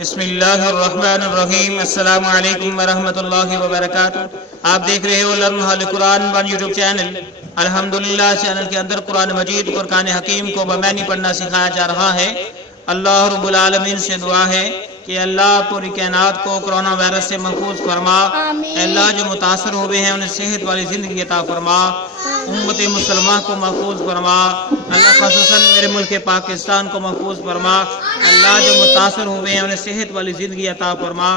بسم اللہ الرحمن الرحیم۔ السلام علیکم ورحمۃ اللہ وبرکاتہ۔ آپ دیکھ رہے ہو لرن حال قرآن ون یوٹیوب چینل۔ الحمدللہ چینل کے اندر قرآن مجید قرآن حکیم کو بمعنی پڑھنا سکھایا جا رہا ہے۔ اللہ رب العالمین سے دعا ہے کہ اللہ پوری کائنات کو کرونا وائرس سے محفوظ فرما۔ اللہ جو متاثر ہوئے ہیں انہیں صحت والی زندگی عطا فرما۔ امت مسلمہ کو محفوظ فرما۔ اللہ خصوصاً میرے ملک پاکستان کو محفوظ فرما۔ اللہ جو متاثر ہوئے ہیں انہیں صحت والی زندگی عطا فرما۔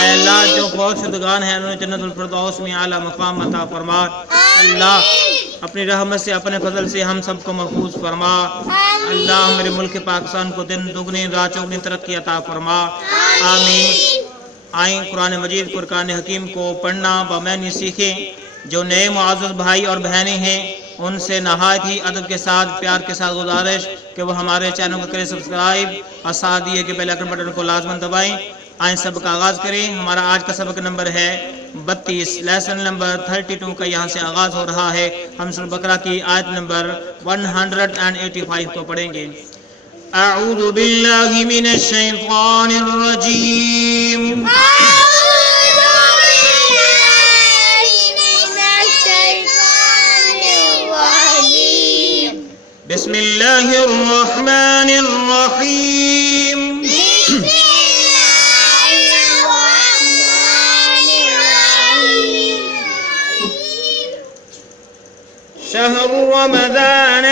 اے اللہ جو فوت شدگان ہیں انہیں جنت الفردوس میں اعلیٰ مقام عطا فرما۔ اللہ اپنی رحمت سے اپنے فضل سے ہم سب کو محفوظ فرما۔ اللہ میرے ملک پاکستان کو دن دگنی رات چوگنی ترقی عطا فرما۔ آمین۔ آئیں قرآن مجید قرآن حکیم کو پڑھنا بمعنی سیکھیں۔ جو نئے معزز بھائی اور بہنیں ہیں ان سے نہایت ہی ادب کے ساتھ پیار کے ساتھ گزارش کہ وہ ہمارے چینل کو کریں سبسکرائب اور ساتھ دیے کہ بیل آئکن بٹن کو لازماً دبائیں۔ آئیں سبق کا آغاز کریں۔ ہمارا آج کا سبق نمبر ہے 32، لیسن نمبر 32 کا یہاں سے آغاز ہو رہا ہے۔ ہم سورۃ بقرہ کی آیت نمبر 185 کو پڑھیں گے۔ اعوذ باللہ من الشیطان الرجیم۔ بسم اللہ الرحمن الرحیم۔ شہر رمضان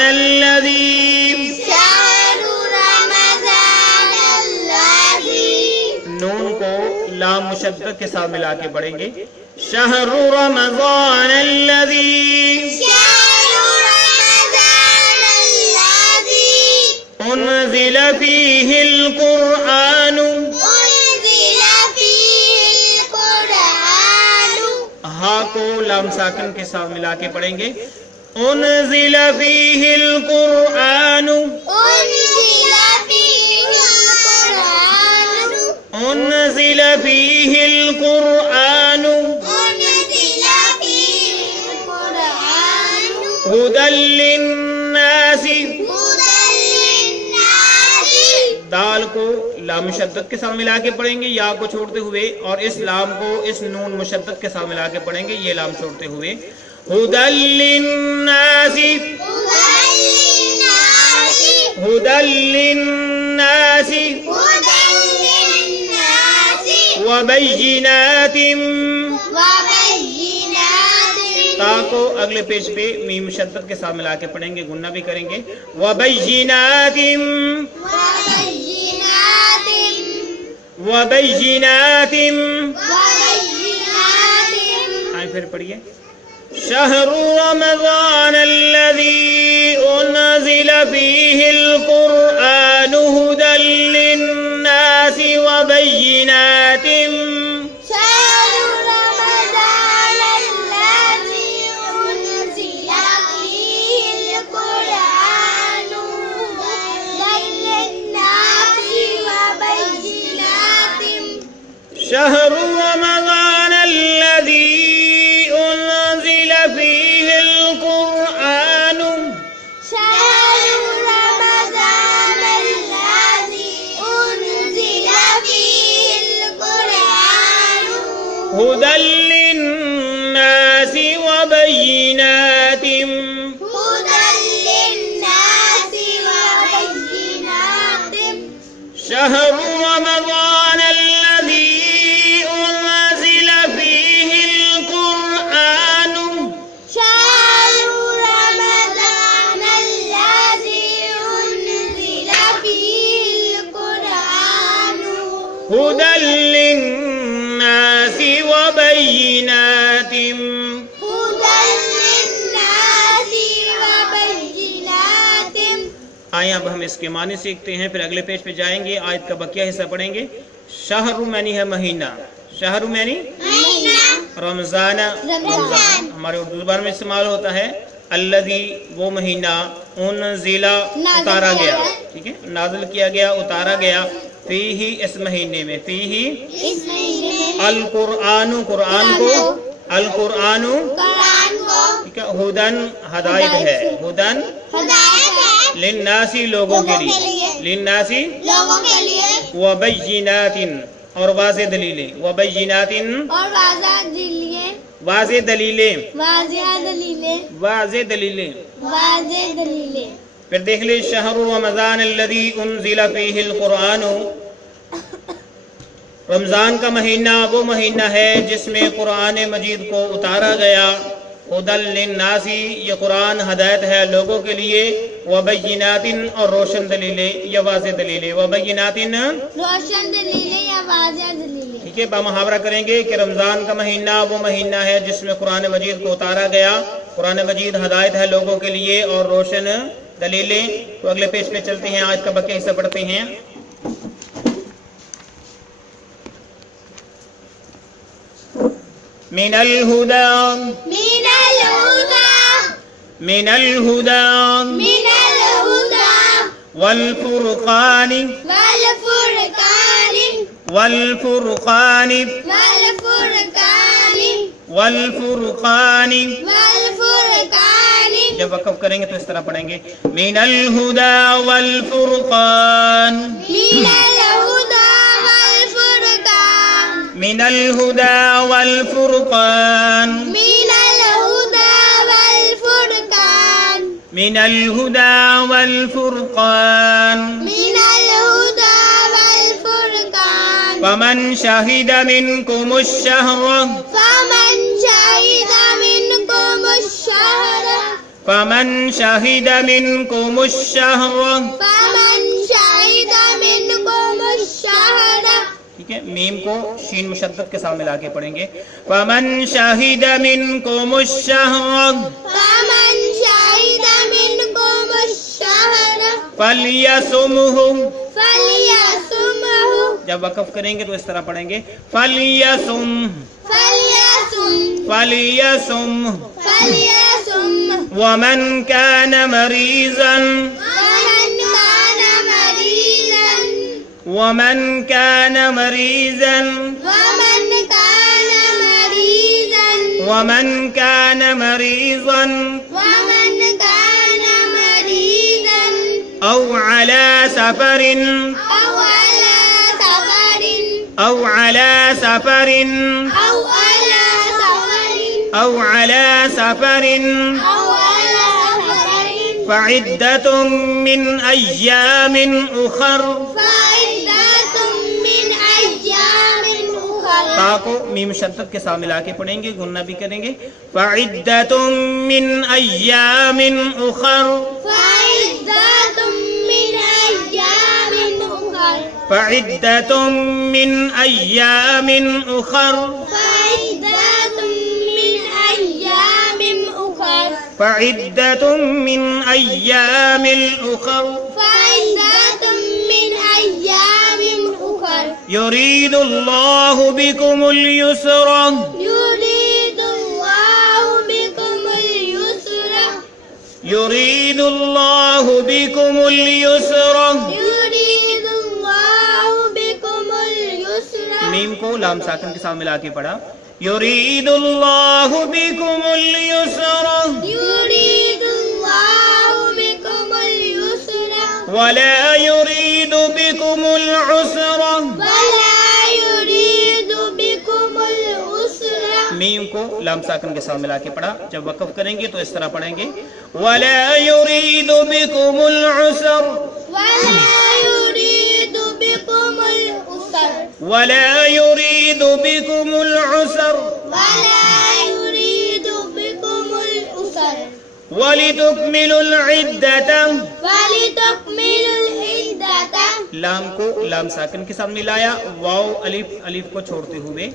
الذی نون کو لام مشدد کے ساتھ ملا کے پڑھیں گے۔ شہر رمضان الذی انزل فیہ القرآن۔ ہاں کو لام ساکن کے ساتھ ملا کے پڑھیں گے۔ انزل فیہ القرآن۔ انزل فیہ القرآن ھدی للناس۔ دال کو لام مشدد کے ساتھ ملا کے پڑھیں گے، یا کو چھوڑتے ہوئے، اور اس لام کو اس نون مشدد کے ساتھ ملا کے پڑھیں گے، یہ لام چھوڑتے ہوئے۔ ھدی للناس، ھدی للناس وبینات۔ تا کو اگلے پیج پہ میم مشدد کے ساتھ ملا کے پڑھیں گے، گنہ بھی کریں گے۔ وبینات، وبینات۔ آئیں پھر پڑھیے۔ شہر رمضان الذی انزل فیہ القرآن ھدی للناس وبینات۔ شہر رمضان الذی انزل فیہ القرآن۔ شہر رمضان الذی انزل فیہ القرآن ھدی للناس وبینات۔ شہر رمضان الذی انزل فیہ القرآن۔ شہر رمضان الذی انزل فیہ القرآن ھدی للناس وبینات۔ آئیں اب ہم اس کے معنی سیکھتے ہیں، پھر اگلے پیج پہ جائیں گے، آیت کا بقیہ حصہ پڑھیں گے۔ شہر معنی ہے مہینہ، شہر معنی رمضان، ہمارے اردو زبان میں استعمال ہوتا ہے۔ الذی وہ مہینہ، انزل اتارا گیا، ٹھیک ہے، نازل کیا گیا، اتارا گیا، فیہ اس مہینے میں، فیہ القرآن، قرآن کو، القرآن ٹھیک ہے، ہدن ہدایت ہے، ہدن ہدایت ہے للناسی لوگوں کے لیے، للناسی لوگوں کے لیے، وبینات اور واضح دلیلیں، وبینات اور واضح دلیلیں، واضح دلیلیں، واضح دلیلیں، واضح دلیلیں۔ واضح دلیلیں۔ پھر دیکھ لیں شہر رمضان الذی انزل فیہ القرآن، رمضان کا مہینہ وہ مہینہ ہے جس میں قرآن مجید کو اتارا گیا، ہدی للناس یہ قرآن ہدایت ہے لوگوں کے لیے، وبینات اور روشن دلیلیں یا واضح دلیلیں، وبینات روشن دلیلیں یا واضح دلیلیں۔ ٹھیک ہے، محاورہ کریں گے کہ رمضان کا مہینہ وہ مہینہ ہے جس میں قرآن مجید کو اتارا گیا، قرآن مجید ہدایت ہے لوگوں کے لیے اور روشن دلیلیں۔ تو اگلے پیج پہ چلتے ہیں، آج کا بقیہ حصہ پڑھتے ہیں۔ من الہدی من الہدی من الہدی من الہدی والفرقان والفرقان والفرقان والفرقان والفرقان۔ والفرقان۔ جب وقف کریں گے تو اس طرح پڑھیں گے، من الہدی والفرقان، من الہدی والفرقان، من الہدی والفرقان، من الہدی والفرقان، من الہدی والفرقان۔ من الہدی والفرقان۔ فمن شہد منکم الشہر، فمن شہد منکم الشہر، فمن شہد منکم الشہر، فمن شہد منکم الشہر، ٹھیک ہے، میم کو شین مشدد کے ساتھ ملا کے پڑھیں گے، فمن شہد منکم الشہر فمن شہد منکم الشہر، فلیصمہ، فلیصمہ، جب وقف کریں گے تو اس طرح پڑھیں گے، فلیصم، فلیصم، فلیصم۔ فلیصم، ومن کان مریضا، ومن کان مریضا، ومن کان مریضا، ومن کان مریضا، ومن کان مریضا ومن کان مریضا، او علی سفر، أو على سفر، او علی سفر، أو على سفر، او علی سفر، أو على سفر، فعدة من ایام اخر، فعدة من أيام أخر، تا کو میم شدت کے ساتھ ملا کے پڑھیں گے، گننا بھی کریں گے، فعدة من ایام اخر، فعدة من أيام أخر، فعدة من ایام اخر، فعدة من أيام أخر، فعدة من ایام اخر، فعدة من أيام أخر، يريد الله بكم اليسر، يريد الله بكم اليسر، يريد الله بكم اليسر، يريد الله بكم اليسر، میم کو لام ساکن کے ساتھ ملا کے پڑھا، يريد الله بكم اليسر يريد الله بكم اليسر، ولا يريد بكم العسر، ولا يريد بكم العسر، میم کو لام ساکن کے ساتھ ملا کے پڑھا، جب وقف کریں گے تو اس طرح پڑھیں گے، ولا يريد بكم العسر، ولا يريد بكم العسر، ولا يريد بكم العسر، ولا يريد بكم العسر، ولتكملوا العدة، ولتكملوا العدة، لام کو لام ساکن کے ساتھ ملایا، واو الف الف کو چھوڑتے ہوئے،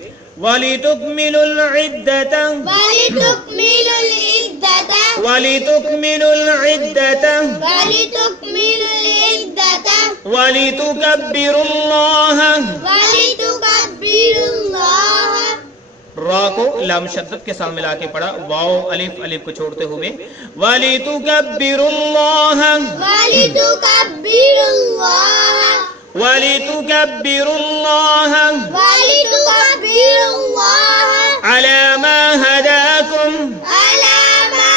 ولتكملوا العدة، ولتكملوا العدة، ولتكملوا العدة، ولتكملوا العدة، ولتكبروا الله، ولتكبروا الله، را کو لام شدت کے ساتھ ملا کے پڑھا، واو الف الف کو چھوڑتے ہوئے، وَلِتُكَبِّرُوا اللَّهَ، ولتكبروا الله، وَلِتُكَبِّرُوا اللَّهَ ولتكبروا الله عَلَى مَا هَدَاكُمْ، على ما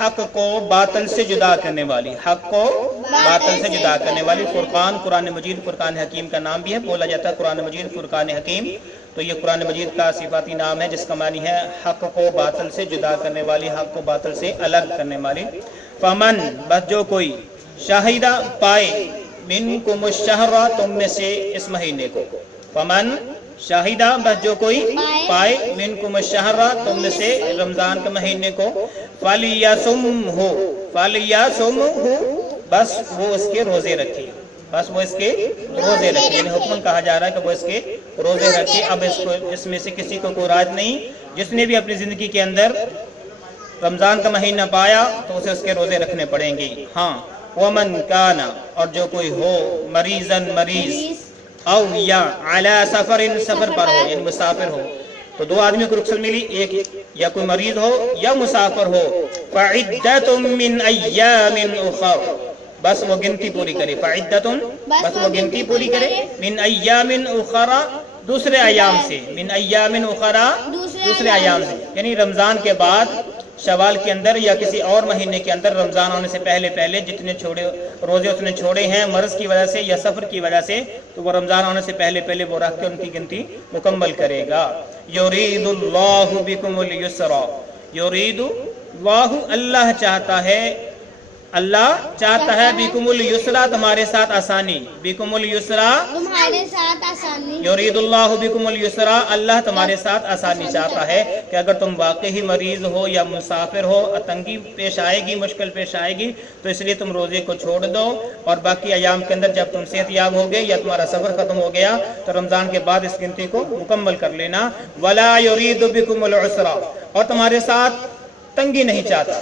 حق کو باطل سے جدا کرنے والی، حق کو باطل سے جدا کرنے والی۔ فرقان قرآن مجید فرقان حکیم کا نام بھی ہے، بولا جاتا ہے قرآن مجید فرقان حکیم، تو یہ قرآن مجید کا صفاتی نام ہے جس کا معنی ہے حق کو باطل سے جدا کرنے والی، حق کو باطل سے الگ کرنے والی۔ فمن بس جو کوئی شاہدہ پائے منکم الشہر تم میں سے اس مہینے کو، فمن شاہدہ بس جو کوئی پائے منکم الشہر تم میں سے رمضان کے مہینے کو، فلیصمہ فلیصمہ بس وہ اس کے روزے رکھے، بس وہ اس کے روزے رکھے، یعنی حکم کہا جا رہا ہے کہ وہ اس کے روزے رکھے۔ اب اس میں سے کسی کو کوئی راج نہیں، جس نے بھی اپنی زندگی کے اندر رمضان کا مہینہ پایا تو اسے اس کے روزے رکھنے پڑیں گے۔ ہاں ومن کان اور جو کوئی ہو مریضن مریض، او یا علی سفر سفر پر ہو یعنی مسافر ہو، تو دو آدمی کو رخصت ملی، ایک یا کوئی مریض ہو یا مسافر ہو، فعدۃ من ایام اخر بس وہ گنتی پوری کرے، فعدۃ بس وہ گنتی پوری کرے، من ایام اخر دوسرے ایام سے، من ایام اخر دوسرے ایام سے، یعنی رمضان کے بعد شوال کے اندر یا کسی اور مہینے کے اندر رمضان ہونے سے پہلے پہلے جتنے روزے اس نے چھوڑے ہیں مرض کی وجہ سے یا سفر کی وجہ سے، تو وہ رمضان ہونے سے پہلے پہلے وہ رکھ کے ان کی گنتی مکمل کرے گا۔ یرید اللہ بکم اليسر، یرید اللہ اللہ چاہتا ہے، اللہ چاہتا ہے بکم اليسر تمہارے ساتھ آسانی، بکم اليسر تمہارے ساتھ آسانی، یرید اللہ بکم اليسر اللہ تمہارے ساتھ آسانی چاہتا ہے کہ اگر تم واقعی مریض ہو یا مسافر ہو، تنگی پیش آئے گی، مشکل پیش آئے گی، تو اس لیے تم روزے کو چھوڑ دو، اور باقی ایام کے اندر جب تم صحت یاب ہو گئے یا تمہارا سفر ختم ہو گیا تو رمضان کے بعد اس گنتی کو مکمل کر لینا۔ ولا یرید بکم العسر اور تمہارے ساتھ تنگی نہیں چاہتا،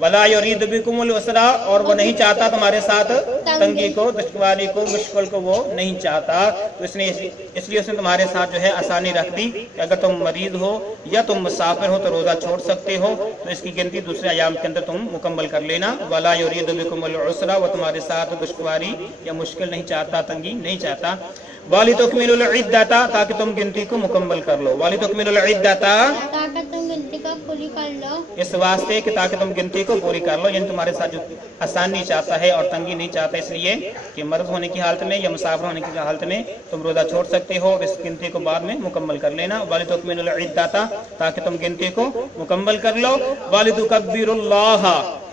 ولا یرید بکم العسر اور وہ نہیں چاہتا تمہارے ساتھ تنگی کو، دشواری کو، مشکل کو وہ نہیں چاہتا، تو اس لیے اس نے تمہارے ساتھ جو ہے آسانی رکھ دی کہ اگر تم مریض ہو یا تم مسافر ہو تو روزہ چھوڑ سکتے ہو، تو اس کی گنتی دوسرے ایام کے اندر تم مکمل کر لینا۔ ولا یرید بکم العسر وہ تمہارے ساتھ دشواری یا مشکل نہیں چاہتا، تنگی نہیں چاہتا۔ وَلِتُكْمِلُوا الْعِدَّةَ تاکہ تم گنتی کو مکمل کر لو، وَلِتُكْمِلُوا الْعِدَّةَ تاکہ تم گنتی کو پوری کر لو، اس واسطے کہ تاکہ تم گنتی کو پوری کر لو، یعنی تمہارے ساتھ جو آسانی چاہتا ہے اور تنگی نہیں چاہتا، اس لیے کہ مرض ہونے کی حالت میں یا مسافر ہونے کی حالت میں تم روزہ چھوڑ سکتے ہو، اور اس گنتی کو بعد میں مکمل کر لینا۔ وَلِتُكْمِلُوا الْعِدَّةَ تاکہ تم گنتی کو مکمل کر لو، وَلِتُكَبِّرُوا اللَّهَ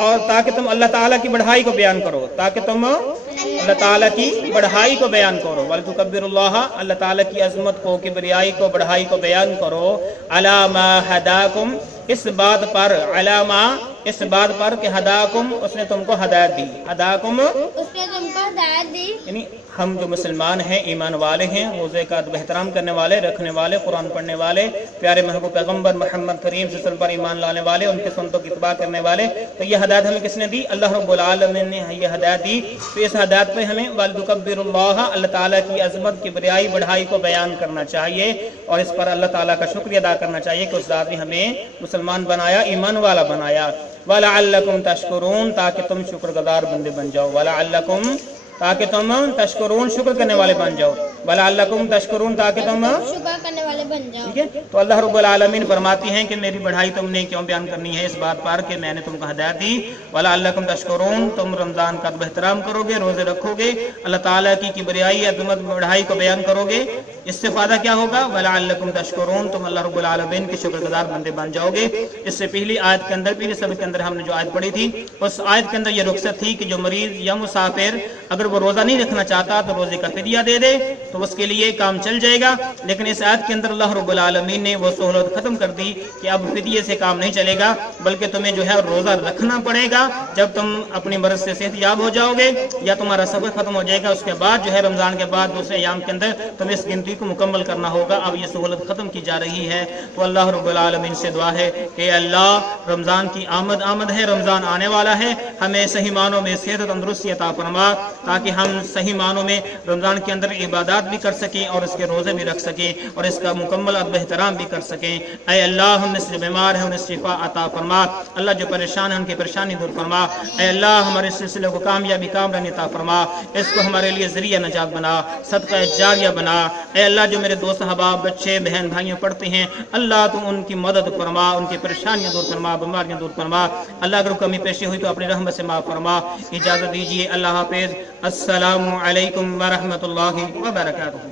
اور تاکہ تم اللہ تعالیٰ کی بڑھائی کو بیان کرو، تاکہ تم اللہ تعالیٰ کی بڑھائی کو بیان کرو، وَلِتُكَبِّرُوا اللَّهَ اللہ تعالیٰ کی عظمت کو، کبریائی کو، بڑھائی کو بیان کرو، عَلَى مَا هَدَاكُمْ اس بات پر، عَلَى مَا اس بات پر کہ ہداکم اس نے تم کو ہدایت دی، ہداکم اس نے تم کو ہدایت دی، یعنی ہم جو مسلمان ہیں، ایمان والے ہیں، روزے کا احترام کرنے والے، رکھنے والے، قرآن پڑھنے والے، پیارے محبوب پیغمبر محمد کریم صلی اللہ علیہ وسلم پر ایمان لانے والے، ان کے سنتوں کی اتباع کرنے والے، تو یہ ہدایت ہمیں کس نے دی؟ اللہ رب العالمین نے یہ ہدایت دی، تو اس ہدایت پہ ہمیں وَلِتُكَبِّرُوا اللَّهَ اللہ تعالیٰ کی عظمت، کبریائی، بڑھائی کو بیان کرنا چاہیے، اور اس پر اللہ تعالیٰ کا شکریہ ادا کرنا چاہیے کہ اس ذات نے ہمیں مسلمان بنایا، ایمان والا بنایا۔ وَلَعَلَّكُمْ تَشْكُرُونَ تاکہ تم شکر گزار بندے بن جاؤ، وَلَعَلَّكُمْ تاکہ تم تشکرون شکر کرنے والے بن جاؤ، وَلَعَلَّكُمْ تَشْكُرُونَ تاکہ تم شکر کرنے والے بن جاؤ۔ ٹھیک ہے، تو اللہ رب العالمین فرماتی ہیں کہ میری بڑھائی تم نے کیوں بیان کرنی ہے؟ اس بات پر کہ میں نے تم کو ہدایت دی، وَلَعَلَّكُمْ تَشْكُرُونَ تم رمضان کا احترام کرو گے، روزے رکھو گے، اللہ تعالیٰ کی کبریائی، عظمت، بڑھائی کو بیان کرو گے، اس سے فائدہ کیا ہوگا؟ وَلَعَلَّكُمْ تَشْكُرُونَ تم اللہ رب العالمین کے شکر گزار بندے بن جاؤ گے۔ اس سے پہلی آیت کے اندر، پہلے سبق کے اندر ہم نے جو آیت پڑھی تھی، اس آیت کے اندر یہ رخصت تھی کہ جو مریض یا مسافر اگر وہ روزہ نہیں رکھنا چاہتا تو روزے کا فدیہ دے دے تو اس کے لیے کام چل جائے گا، لیکن اس آیت کے اندر اللہ رب العالمین نے وہ سہولت ختم کر دی کہ اب فدیے سے کام نہیں چلے گا، بلکہ تمہیں جو ہے روزہ رکھنا پڑے گا جب تم اپنی مرض سے صحت یاب ہو جاؤ گے یا تمہارا سفر ختم ہو جائے گا، اس کے بعد جو ہے رمضان کے بعد دوسرے ایام کے اندر تمہیں اس گنتی کو مکمل کرنا ہوگا۔ اب یہ سہولت ختم کی جا رہی ہے، تو اللہ رب العالمین سے دعا ہے کہ اللہ رمضان کی آمد ہے، رمضان آنے والا ہے، ہمیں صحیح معنوں میں صحت و تندرستی عطا فرما تاکہ ہم صحیح معنوں میں رمضان کے اندر عبادات بھی کر سکیں اور اس کے روزے بھی رکھ سکیں اور اس کا مکمل ادب احترام بھی کر سکیں۔ اے اللہ ہم سے بیمار ہیں انہیں شفا عطا فرما، اللہ جو پریشان ہیں ان کی پریشانی دور فرما، اے اللہ ہمارے سلسلے کو کامیابی کامرانی عطا فرما، اس کو ہمارے لیے ذریعہ نجات بنا، صدقہ جاریہ بنا، اے اللہ جو میرے دوست احباب بچے بہن بھائیوں پڑھتے ہیں اللہ تو ان کی مدد فرما، ان کی پریشانیاں دور فرما، بیماریاں دور فرما، اللہ اگر کمی پیشی ہوئی تو اپنی رحمت سے معاف فرما۔ اجازت دیجیے، اللہ حافظ، السلام علیکم ورحمۃ اللہ وبرکاتہ۔